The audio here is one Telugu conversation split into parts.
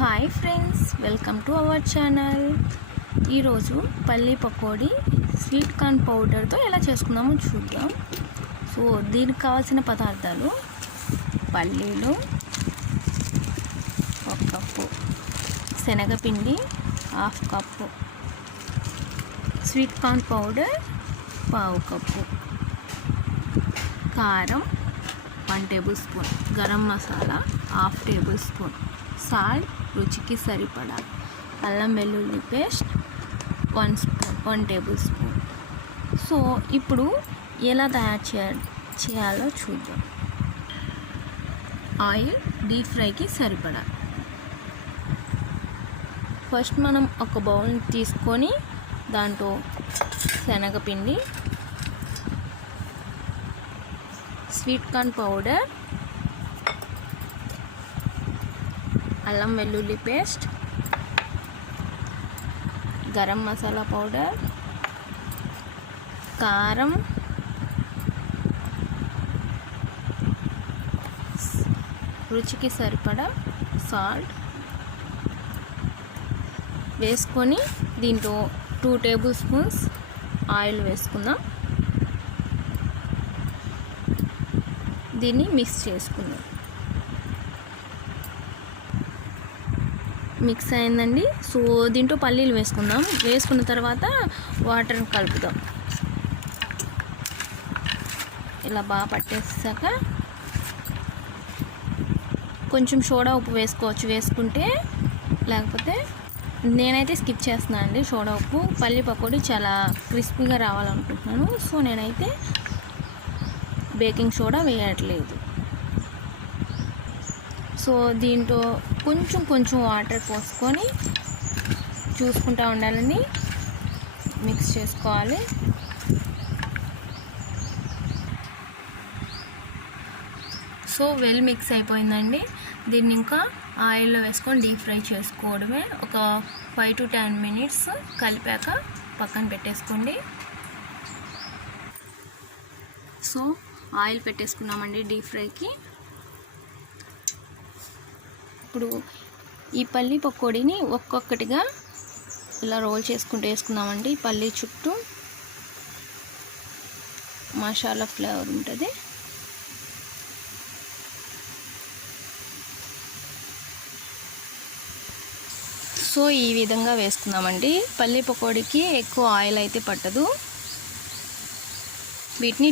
Hi friends, welcome to our channel. ఈరోజు పల్లీ పకోడీ స్వీట్ కార్న్ పౌడర్తో ఎలా చేసుకుందామో చూద్దాం. సో దీనికి కావాల్సిన పదార్థాలు: పల్లీలు 1 కప్పు, శనగపిండి 1/2 cup, sweet corn powder 1/2 cup, కారం 1 table spoon, garam masala 1/2 table spoon, salt రుచికి సరిపడా, అల్లం వెల్లుల్లి పేస్ట్ 1 టేబుల్ స్పూన్. సో ఇప్పుడు ఎలా తయారు చేయాలో చూద్దాం. ఆయిల్ డీప్ ఫ్రైకి సరిపడా. ఫస్ట్ మనం ఒక బౌల్ తీసుకొని దాంట్లో శనగపిండి, స్వీట్ కార్న్ పౌడర్, అల్లం వెల్లుల్లి పేస్ట్, గరం మసాలా పౌడర్, కారం, రుచికి సరిపడా సాల్ట్ వేసుకొని దీంట్లో 2 టేబుల్ స్పూన్స్ ఆయిల్ వేసుకుందాం. దీన్ని మిక్స్ చేసుకుందాం. మిక్స్ అయిందండి. సో దీంట్లో పల్లీలు వేసుకుందాం. వేసుకున్న తర్వాత వాటర్ కలుపుదాం. ఇలా బాగా పట్టేసాక కొంచెం సోడా ఉప్పు వేసుకోవచ్చు వేసుకుంటే, లేకపోతే నేనైతే స్కిప్ చేస్తున్నాను అండి సోడా ఉప్పు. పల్లీ పకోడీ చాలా క్రిస్పీగా రావాలనుకుంటున్నాను. సో నేనైతే బేకింగ్ సోడా వేయట్లేదు. సో దీంట్లో కొంచెం వాటర్ పోసుకొని చూసుకుంటూ ఉండాలని మిక్స్ చేసుకోవాలి. సో వెల్ మిక్స్ అయిపోయిందండి. దీన్ని ఇంకా ఆయిల్లో వేసుకొని డీప్ ఫ్రై చేసుకోవడమే. ఒక 5 to 10 minutes కలిపాక పక్కన పెట్టేసుకోండి. సో ఆయిల్ పెట్టేసుకున్నామండి డీప్ ఫ్రైకి. ఇప్పుడు ఈ పల్లీ పకోడీని ఒక్కొక్కటిగా ఇలా రోల్ చేసుకుంటూ వేసుకుందామండి. పల్లీ చుట్టూ మసాలా ఫ్లేవర్ ఉంటుంది. సో ఈ విధంగా వేసుకుందామండి. పల్లీ పకోడీకి ఎక్కువ ఆయిల్ అయితే పట్టదు. వీటిని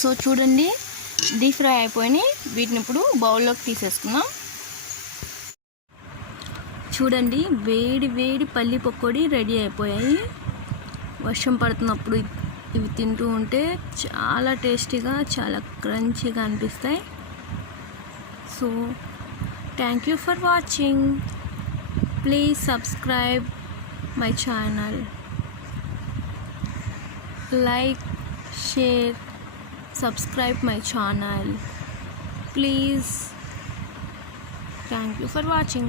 సో చూడండి, డీప్ ఫ్రై అయిపోయినాయి. వీటిని ఇప్పుడు బౌల్లోకి తీసేసుకుందాం. చూడండి, వేడి వేడి పల్లీ పకోడీ రెడీ అయిపోయాయి. వర్షం పడుతున్నప్పుడు ఇవి తింటూ ఉంటే చాలా టేస్టీగా, చాలా క్రంచీగా అనిపిస్తాయి. So thank you for watching. Please subscribe my channel, like, share, subscribe my channel please. Thank you for watching.